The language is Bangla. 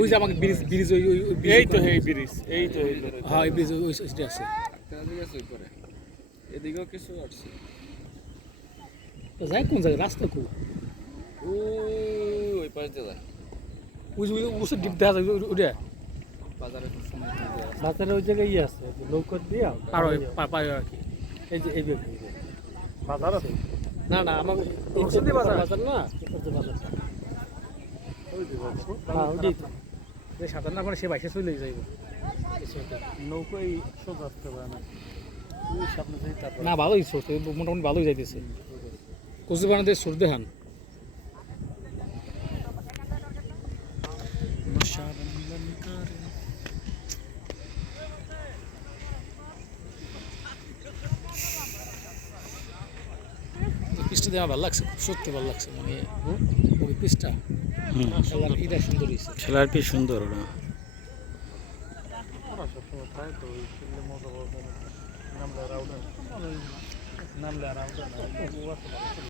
ওই যে আমাকে ব্রিজ ব্রিজ ওই এই তো এই ব্রিজ এই তো এই হ্যাঁ এই ব্রিজ ওই সাইডে আছে এদিকেও কিছু আছে তো যাই কোন জায়গায় রাস্তা কো ওই পাশ দিয়ে যায় ওই যে ওই ডিপ দেখা যায় ওটা বাজারে বাজারে ওই জায়গায় ইয়ে আছে নৌকর দিয়া পার হয় পার আর কি এই যে এই বাজার আছে না না আমাকে রশিদি বাজার বাজার না এই যে বাজারটা ওই যে বাজার হ্যাঁ ওইটাই তো যে সাঁতার না পারে সে বাইসে চলে যাইব নৌকোই সোজা আসতে পারে না ওই সামনে থেকে তারপর না ভালোই স্রোত মোটামুটি ভালোই যাইতেছে কচু বানাতে স্রোত দেখান পিসটা দেওয়া ভালো লাগছে খুব সত্যি ভালো লাগছে মানে ওই পিসটা এটা সুন্দর হয়েছে খেলার কি সুন্দর ওরা ওরা সবসময় খায় তো ওই খেললে মজা পাবে নামলে রাউডার নামলে রাউডার